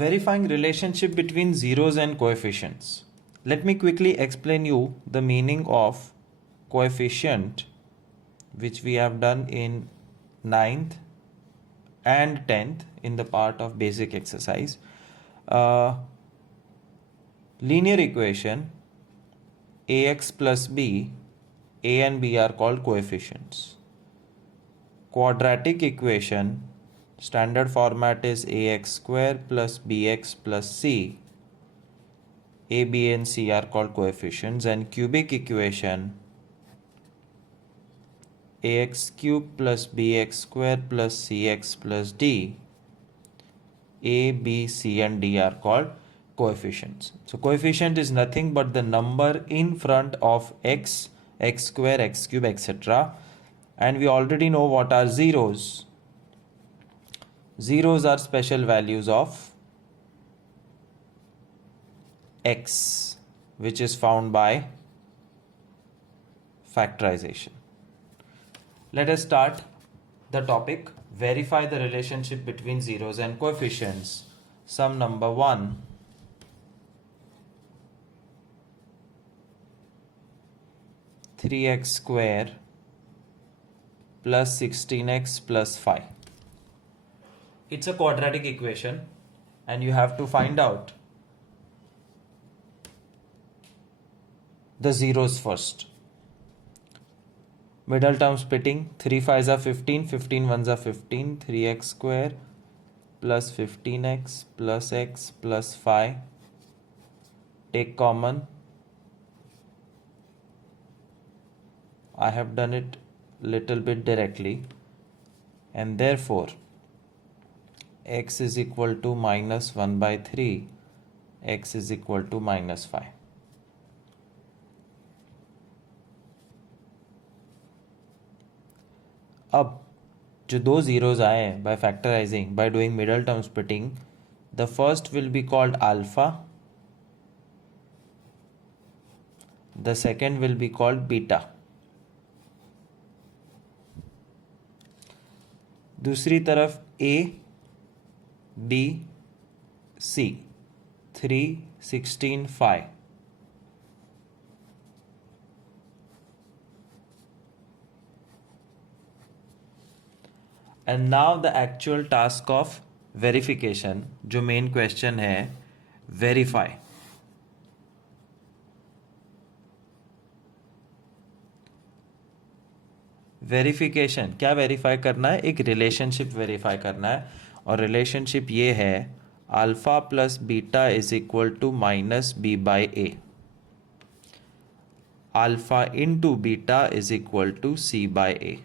Verifying relationship between zeros and coefficients. Let me quickly explain you the meaning of coefficient, which we have done in 9th and 10th in the part of basic exercise. Linear equation ax plus b, a and b are called coefficients. Quadratic equation, standard format is ax square plus bx plus c. A, b and c are called coefficients. And cubic equation, ax cube plus bx square plus cx plus d. A, b, c and d are called coefficients. So coefficient is nothing but the number in front of x, x square, x cube, etc. And we already know what are zeros. Zeros are special values of x, which is found by factorization. Let us start the topic. Verify the relationship between zeros and coefficients. Sum number 1. Three x square plus 16x plus 5. It's a quadratic equation and you have to find out the zeros first. Middle term splitting, 3 5s are 15, 15 1s are 15, 3x square plus 15x plus x plus 5. Take common. I have done it little bit directly, and therefore x is equal to minus 1 by 3, x is equal to minus 5. अब जो दो zeros आए हैं by factorizing, by doing middle term splitting, the first will be called alpha, the second will be called beta. दूसरी तरफ A, B, C, 3, 16, 5. And now the actual task of verification, जो main question है, verify. Verification क्या verify करना है? एक relationship verify करना है, और रिलेशनशिप ये है alpha plus beta is equal to minus B by A. Alpha into beta is equal to C by A.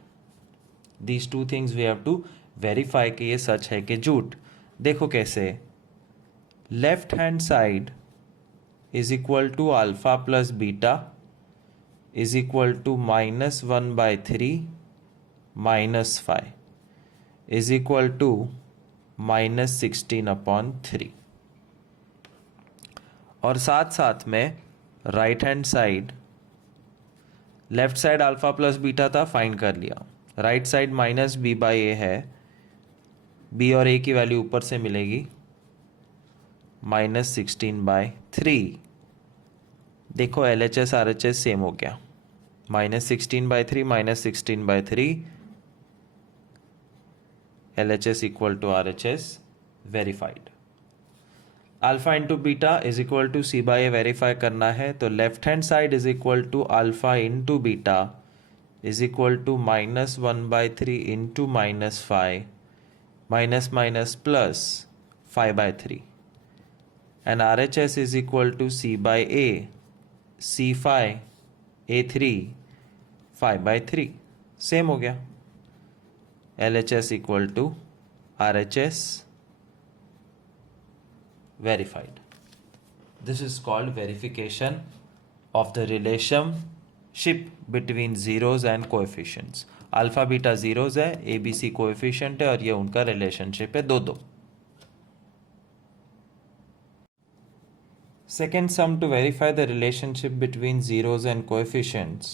These two things we have to verify कि ये सच है कि झूठ. देखो कैसे. Left hand side is equal to alpha plus beta is equal to minus 1 by 3 minus 5 is equal to minus 16 upon 3. और साथ साथ में right hand side, left side alpha plus beta था, फाइंड कर लिया. Right side minus B by A है, B और ए की वैल्यू ऊपर से मिलेगी, माइनस 16 बाई 3. देखो L H S R H S same हो गया. Minus 16 by 3 minus 16 by 3, L H S equal to R H S, verified. Alpha into beta is equal to C by A verify करना है, तो left hand side is equal to alpha into beta is equal to minus 1 by 3 into minus 5, minus minus plus 5 by 3, and are H S is equal to C by A, C5 A3 5 by 3. Same हो गया. LHS equal to RHS, verified. This is called verification of the relationship between zeros and coefficients. Alpha beta zeros है, ABC coefficient है, और ये उनका relationship है दो दो. Second sum to verify the relationship between zeros and coefficients.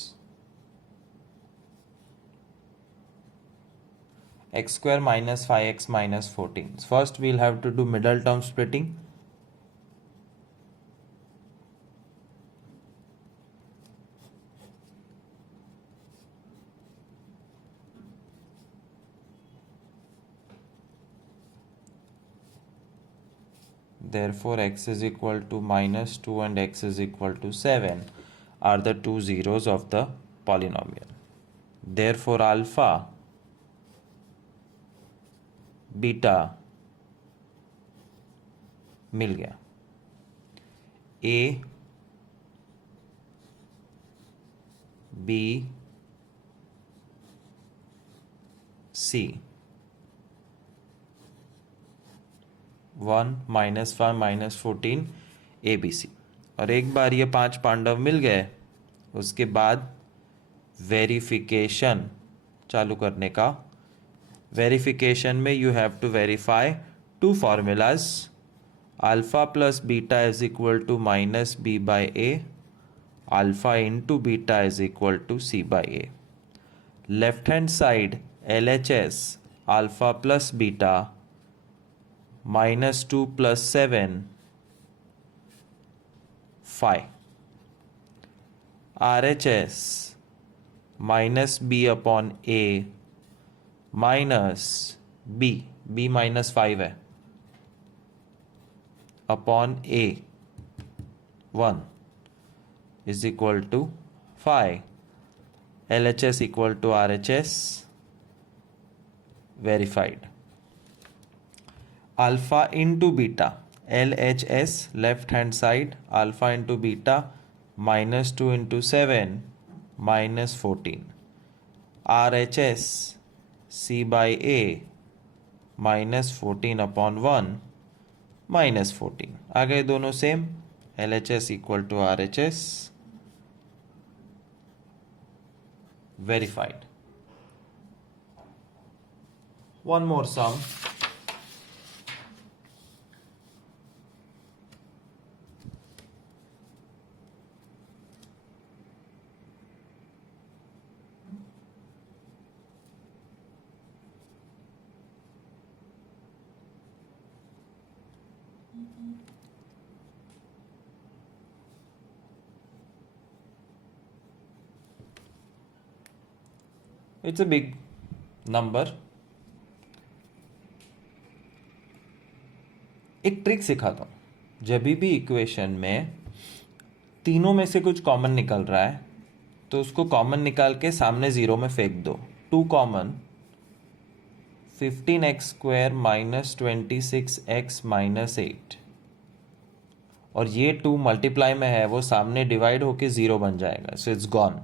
x square minus 5x minus 14. First we'll have to do middle term splitting. Therefore x is equal to minus 2 and x is equal to 7 are the two zeros of the polynomial. Therefore alpha beta मिल गया. A B C 1 minus 5 minus 14 ABC. और एक बार ये 5 पांडव मिल गए उसके बाद verification चालू करने का. वेरिफिकेशन में you have to verify two formulas. Alpha plus beta is equal to minus B by A. Alpha into beta is equal to C by A. Left hand side LHS alpha plus beta minus 2 plus 7 5. RHS minus B upon A minus B minus 5 है upon A 1 is equal to 5. LHS equal to RHS verified. Alpha into beta LHS left hand side alpha into beta minus 2 into 7 minus 14. RHS C by A minus 14 upon 1 minus 14. आ गए दोनों same. LHS equal to RHS verified. One more sum. It's a big number. एक trick सिखाता हूँ. जब भी equation में तीनों में से कुछ कॉमन निकल रहा है तो उसको कॉमन निकाल के सामने ज़ीरो में फेंक दो. 2 common 15x square minus 26x minus 8 और ये 2 मल्टीप्लाई में है वो सामने डिवाइड होके 0 बन जाएगा. So it's gone.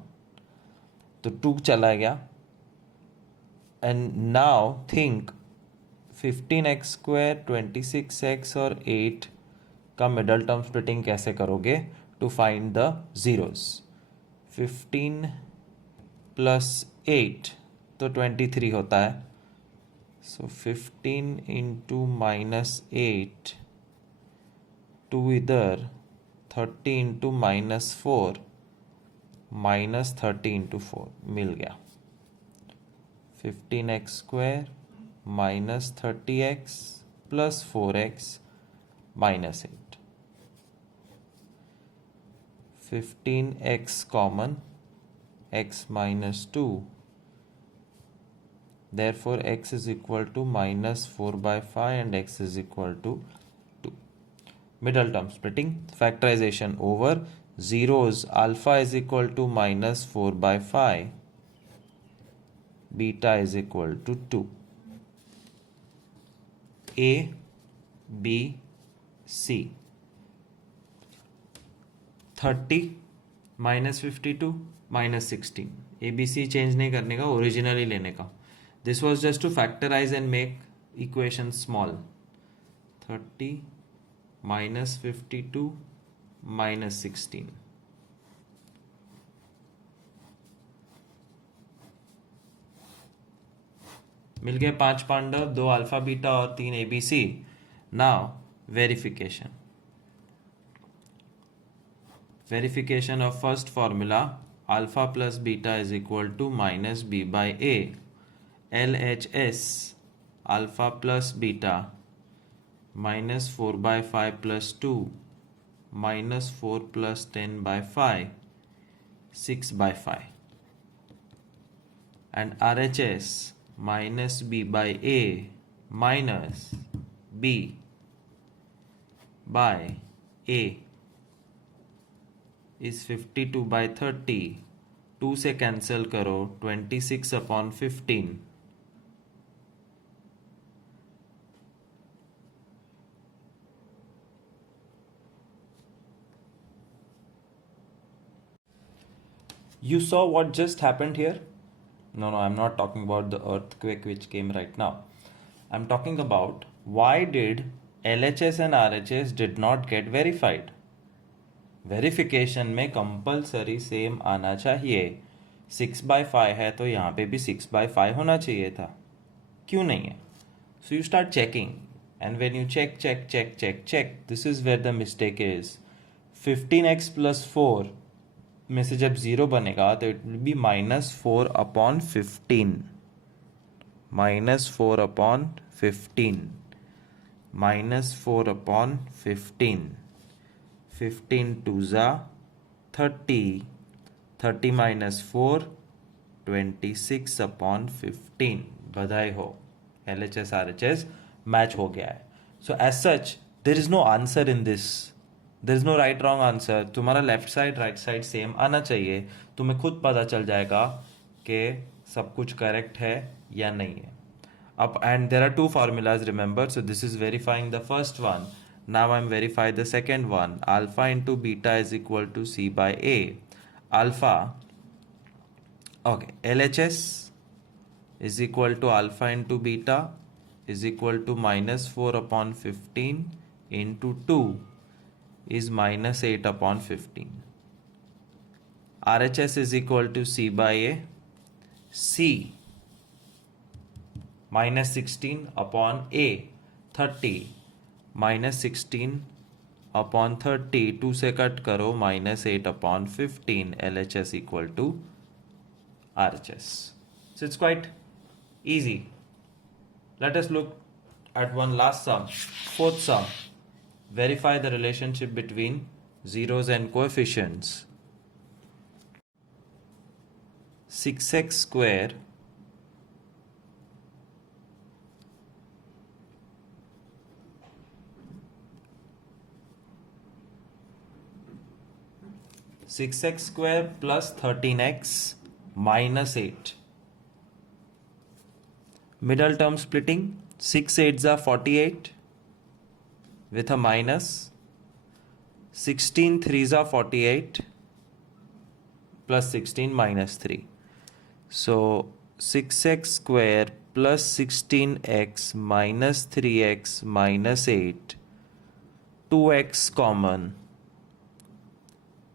तो 2 चला गया. And now think 15x square 26x और 8 का मिडल टर्म स्प्लिटिंग कैसे करोगे to find the zeros. 15 plus 8 तो 23 होता है. सो 15 इंटू माइनस 8 2 इधर 30 इंटू माइनस 4 माइनस 30 इंटू 4 मिल गया. 15x square minus 30x plus 4x minus 8. 15x common x minus 2. Therefore x is equal to minus 4 by 5 and x is equal to 2. Middle term splitting. Factorization over. Zeros. Alpha is equal to minus 4 by 5. Beta is equal to 2. A, B, C. 30 minus 52 minus 16. ABC change नहीं करने का, originally लेने का. This was just to factorise and make equation small. 30 minus 52 minus 16. मिल गए 5 Pandav, 2 alpha beta और 3 ABC. Now verification. Verification of first formula, alpha plus beta is equal to minus b by a. LHS alpha plus beta minus 4 by 5 plus 2 minus 4 plus 10 by 5 6 by 5, and RHS minus B by A minus B by A is 52 by 30. 2 से cancel करो, 26 upon 15. You saw what just happened here? No, I'm not talking about the earthquake which came right now. I'm talking about why did LHS and RHS did not get verified. Verification में compulsory same आना चाहिए. 6/5 है तो यहाँ पे भी 6/5 होना चाहिए था. क्यों नहीं है? So you start checking, and when you check, this is where the mistake is. 15x + 4 में से जब 0 बनेगा तो it will be -4 upon 15. -4 upon 15. -4 upon 15. 15 2s are 30. 30 minus 4 26 upon 15. बधाई हो, LHS RHS मैच हो गया है. So as such there is no answer in this. There is no right wrong answer. तुम्हारा left side right side same आना चाहिए. तुम्हें खुद पता चल जाएगा कि सब कुछ करेक्ट है या नहीं है. अब and there are 2 formulas, remember, so this is verifying the first one. Now I'm verifying the second one. Alpha into beta is equal to C by A. Alpha, okay, LHS is equal to alpha into beta is equal to -4 upon 15 into 2 is -8 upon 15. RHS is equal to C by A. C -16 upon A, 30. -16 upon 30, 2 से cut करो, -8 upon 15. LHS equal to RHS. So it's quite easy. Let us look at one last sum, fourth sum. Verify the relationship between zeros and coefficients. 6x square plus 13x minus 8. Middle term splitting. 6 8s are 48 with a minus. 16 3s are 48 plus 16 minus 3. So 6x square plus 16x minus 3x minus 8. 2x common.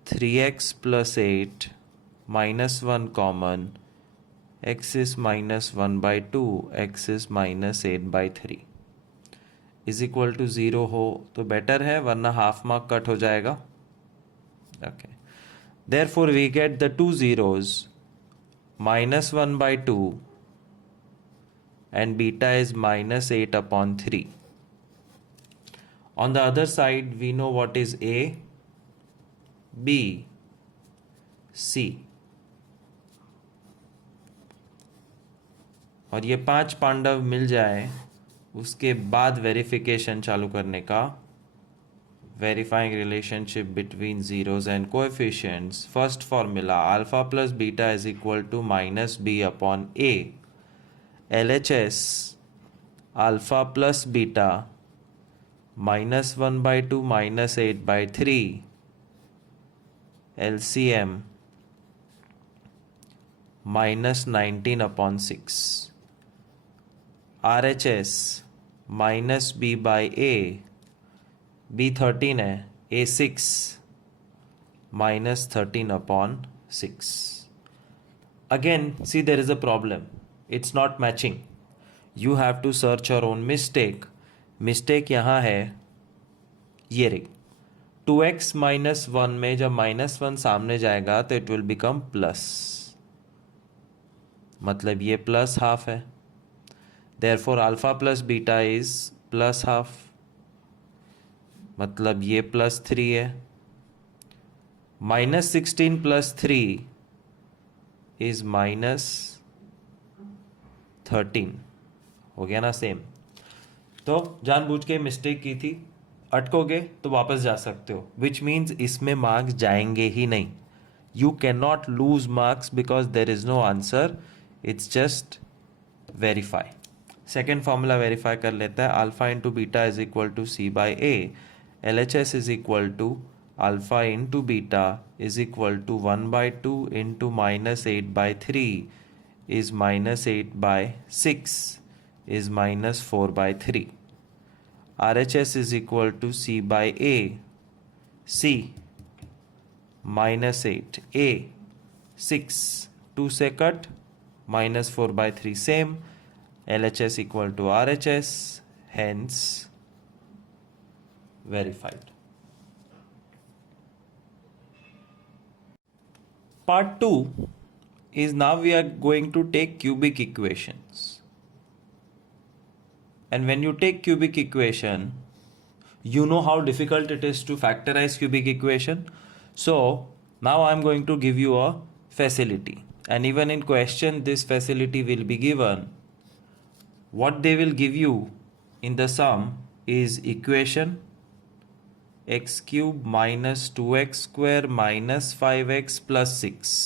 3x plus 8 minus 1 common. X is -1 by 2, x is -8 by 3 is equal to 0 हो तो better है, वरना half mark cut हो जाएगा. Okay. Therefore we get the two zeros, -1 by 2 and beta is -8 upon 3. On the other side we know what is A, B, C. और ये 5 पांडव मिल जाए, उसके बाद वेरिफिकेशन चालू करने का. Verifying relationship between zeros and coefficients. First formula, alpha plus beta is equal to -B upon A. LHS alpha plus beta -1 by 2 -8 by 3. LCM -19 upon 6. RHS -B by A. B 13 है, A 6 -13 upon 6. Again, see, there is a problem. It's not matching. You have to search your own mistake. Mistake यहाँ है, ये रही. 2x -1 में जब -1 सामने जाएगा तो इट विल बिकम प्लस. मतलब ये प्लस हाफ है, therefore alpha plus beta is plus half, मतलब ये प्लस 3 है. -16 + 3 is -13. हो गया ना सेम. तो जानबूझ के मिस्टेक की थी, अटकोगे तो वापस जा सकते हो, विच मीन्स इसमें मार्क्स जाएंगे ही नहीं. You can not lose marks because there is no answer, it's just verify. Second formula verify कर लेता है. Alpha into beta is equal to C by A. LHS is equal to alpha into beta is equal to 1/2 into -8/3 is -8/6 is -4/3. RHS is equal to C by A. C -8, A 6, 2 से cut, -4/3 same. LHS equal to RHS, hence verified. Part 2 is now we are going to take cubic equations. And when you take cubic equation, you know how difficult it is to factorize cubic equation. So now I am going to give you a facility, and even in question this facility will be given. What they will give you in the sum is equation x cube minus 2x square minus 5x plus 6,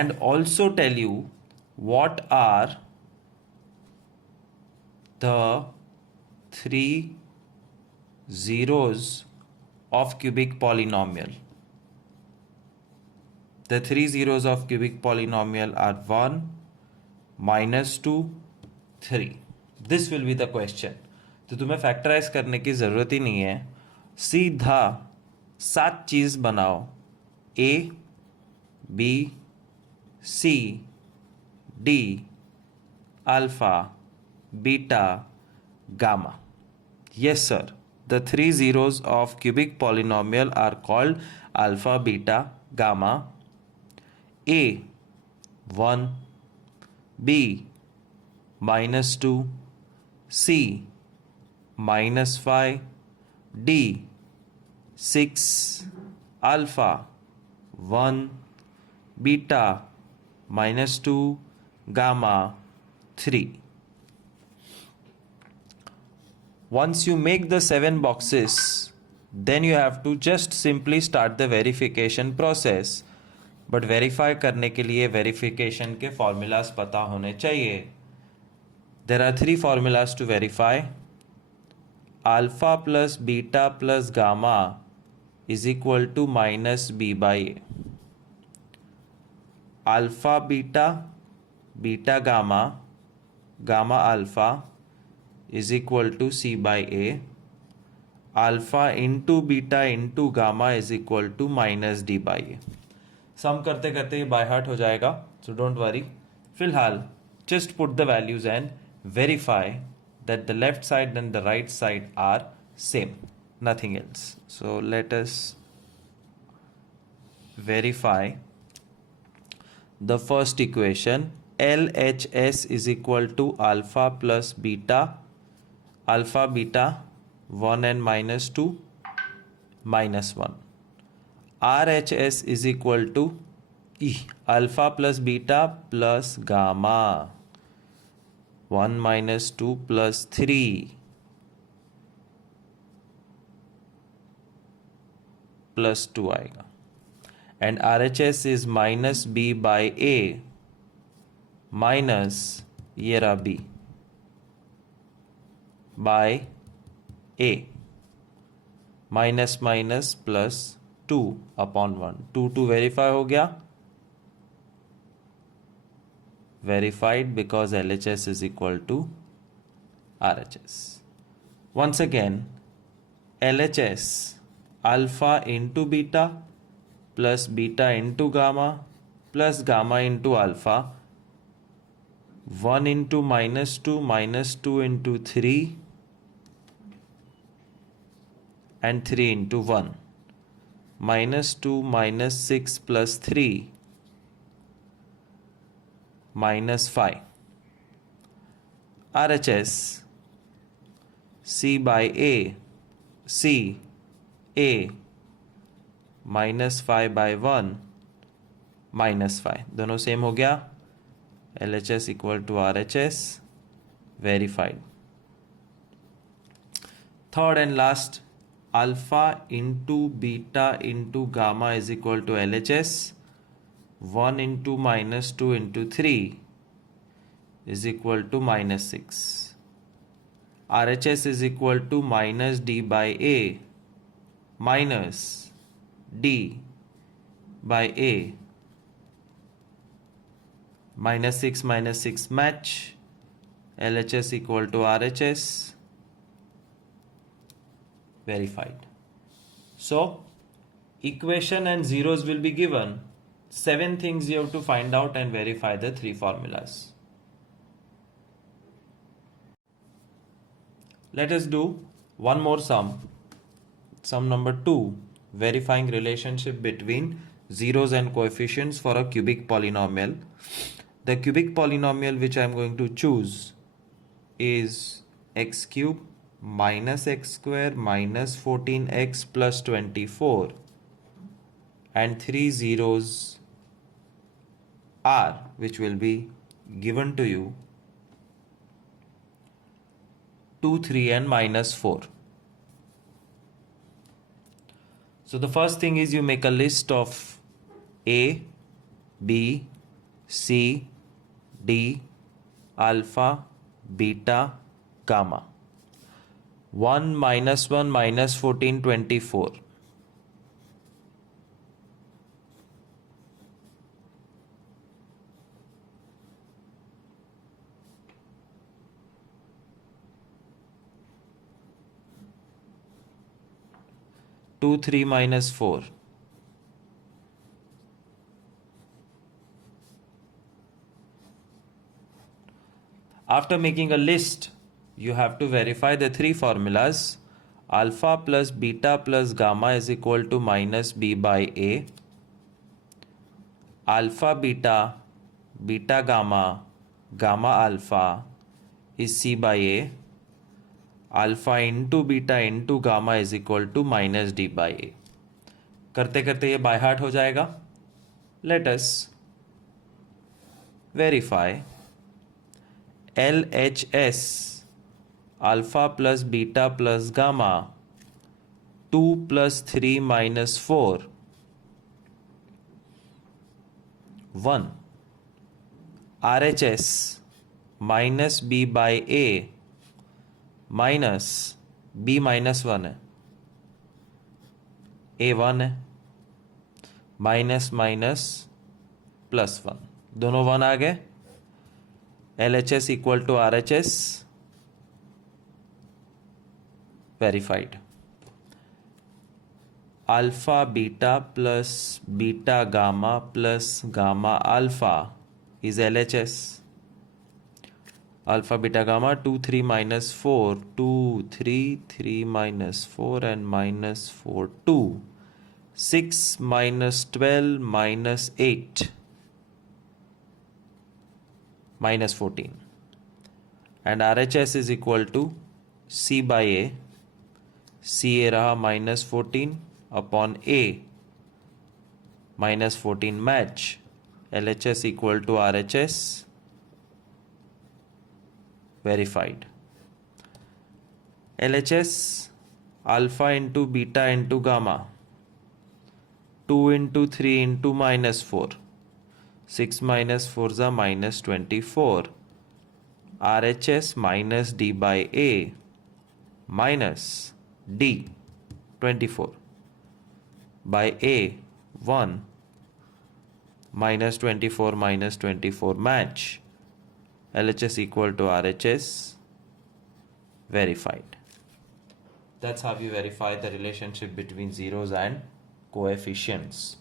and also tell you what are the 3 zeros of cubic polynomial. The 3 zeros of cubic polynomial are 1, -2, 3. This will be the question. तो तुम्हें factorise करने की ज़रूरत ही नहीं है, सीधा 7 चीज़ बनाओ. A, B, C, D, alpha, beta, gamma. Yes sir, the 3 zeros of cubic polynomial are called alpha, beta, gamma. A 1, B -2, C -5, D 6, alpha 1, beta -2, gamma 3. Once you make the 7 boxes, then you have to just simply start the verification process. But verify करने के लिए verification के formulas पता होने चाहिए. There are 3 formulas to verify. Alpha plus beta plus gamma is equal to -b by a. Alpha beta, beta gamma, gamma alpha is equal to C by A. Alpha into beta into gamma is equal to -d by A. सम करते करते ये by heart हो जाएगा, so don't worry. फिलहाल just put the values and verify that the left side and the right side are same, nothing else. So let us verify the first equation. LHS is equal to alpha plus beta, alpha beta 1 and -2 -1. RHS is equal to alpha plus beta plus gamma 1 -2 plus 3 plus 2 आएगा. And RHS is -b by A minus ये रहा B by A minus minus plus 2 upon 1. 2 verify हो गया, verified because LHS is equal to RHS. Once again, LHS alpha into beta plus beta into gamma plus gamma into alpha 1 into -2 into 3 and 3 into 1 -2 -6 plus 3 -5 RHS C by A, C A minus 5 by 1 minus 5, दोनों same हो गया. LHS equal to RHS, verified. Third and last, alpha into beta into gamma is equal to LHS. 1 into minus 2 into 3 is equal to minus 6. RHS is equal to minus D by A minus D by A. Minus 6 match. LHS equal to RHS, verified. So equation and zeros will be given. 7 things you have to find out and verify the 3 formulas. Let us do one more sum. Sum number 2, verifying relationship between zeros and coefficients for a cubic polynomial. The cubic polynomial which I am going to choose is x cube minus x square minus 14x plus 24, and 3 zeros are, which will be given to you, 2, 3 and minus 4. So the first thing is you make a list of A, B, C, D, alpha, beta, gamma. 1 minus 1 minus 14, 24. 2, 3 minus 4. After making a list, you have to verify the 3 formulas. Alpha plus beta plus gamma is equal to minus B by A. Alpha beta, beta gamma, gamma alpha is C by A. Alpha into beta into gamma is equal to minus D by A. करते करते ये by heart हो जाएगा. Let us verify LHS alpha plus beta plus gamma 2 plus 3 minus 4 1. RHS minus B by A minus B minus 1 है, A 1 है, minus minus plus 1, दोनों 1 आ गए. LHS equal to RHS, verified. Alpha beta plus beta gamma plus gamma alpha is LHS. Alpha beta gamma 2 3 minus 4 2 3 3 minus 4 and minus 4 2 6 minus 12 minus 8 minus 14, and RHS is equal to C by A. C A रहा minus 14 upon A minus 14 match. LHS equal to RHS, verified. LHS alpha into beta into gamma 2 into 3 into minus 4, 6 minus 4 is a minus 24. RHS minus D by A minus D 24 by A 1 minus 24 minus 24 match. LHS equal to RHS, verified. That's how you verify the relationship between zeros and coefficients.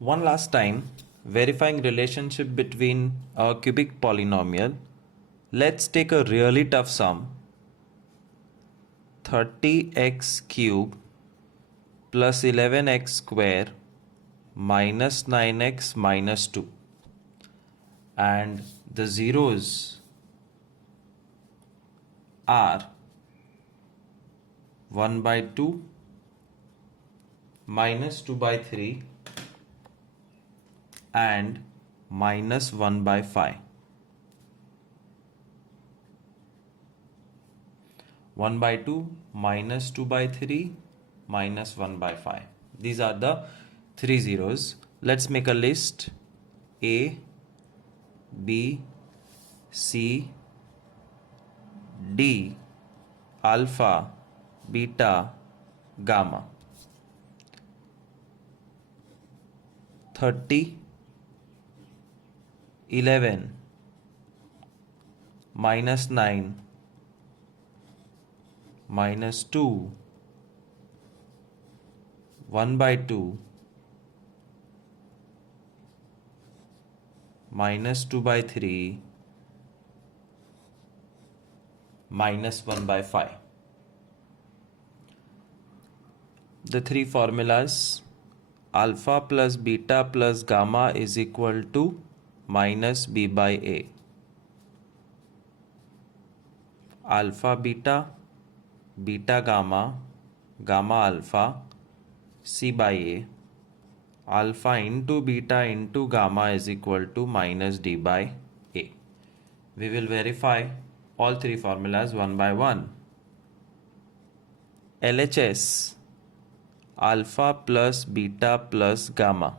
One last time, verifying relationship between a cubic polynomial. Let's take a really tough sum. 30x cube plus 11x square minus 9x minus 2. And the zeros are 1 by 2 minus 2 by 3 and minus 1 by 5. 1 by 2 minus 2 by 3 minus 1 by 5. These are the three zeros. Let's make a list. A, B, C, D, alpha, beta, gamma. 30, 11, minus 9, minus 2, 1 by 2, minus 2 by 3, minus 1 by 5. The three formulas: alpha plus beta plus gamma is equal to minus B by A. Alpha beta, beta gamma, gamma alpha, C by A. Alpha into beta into gamma is equal to minus D by A. We will verify all three formulas one by one. LHS, alpha plus beta plus gamma.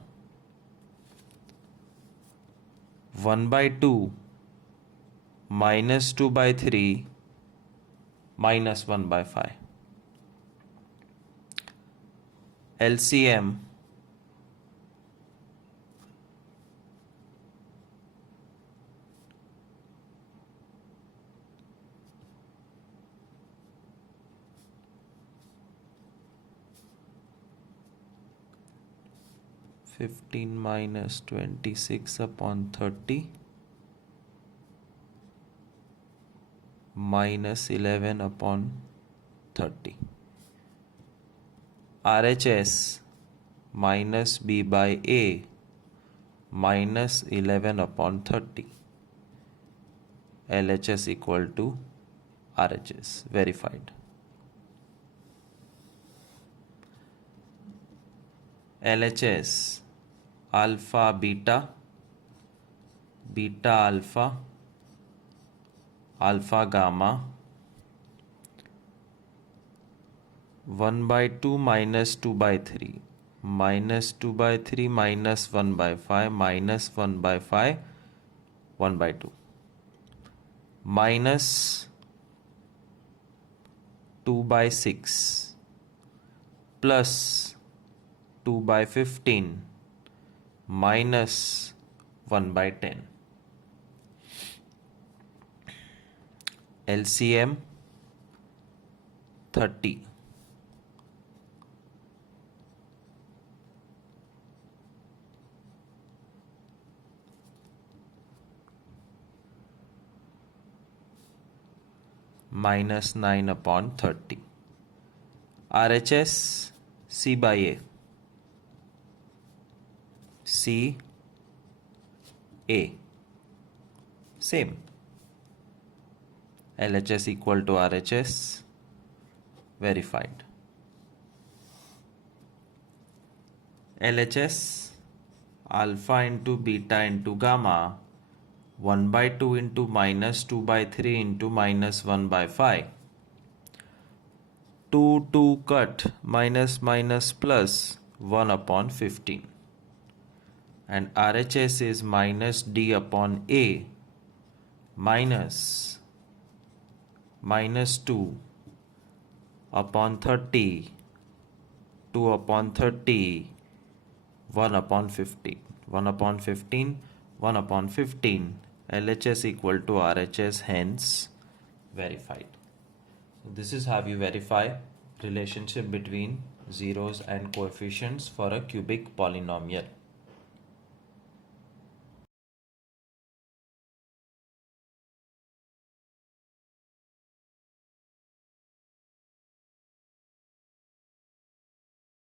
1 by 2 minus 2 by 3 minus 1 by 5. LCM, (15 minus 26 upon 30 minus 11 upon 30). RHS minus B by A minus 11 upon 30. LHS equal to RHS. Verified. LHS, alpha beta, beta alpha, alpha gamma. 1 by 2 minus 2 by 3 minus 2 by 3 minus 1 by 5 minus 1 by 5 1 by 2 minus 2 by 6 plus 2 by 15 minus 1 by 10. LCM 30. Minus 9 upon 30. RHS C by A. C A. Same. LHS equal to RHS. Verified. LHS, alpha into beta into gamma. 1 by 2 into minus 2 by 3 into minus 1 by 5. 2 cut, minus minus plus 1 upon 15. And RHS is minus D upon A minus 2 upon 30, 2 upon 30, 1 upon 15. 1 upon 15, 1 upon 15. LHS equal to RHS, hence verified. This is how you verify relationship between zeros and coefficients for a cubic polynomial.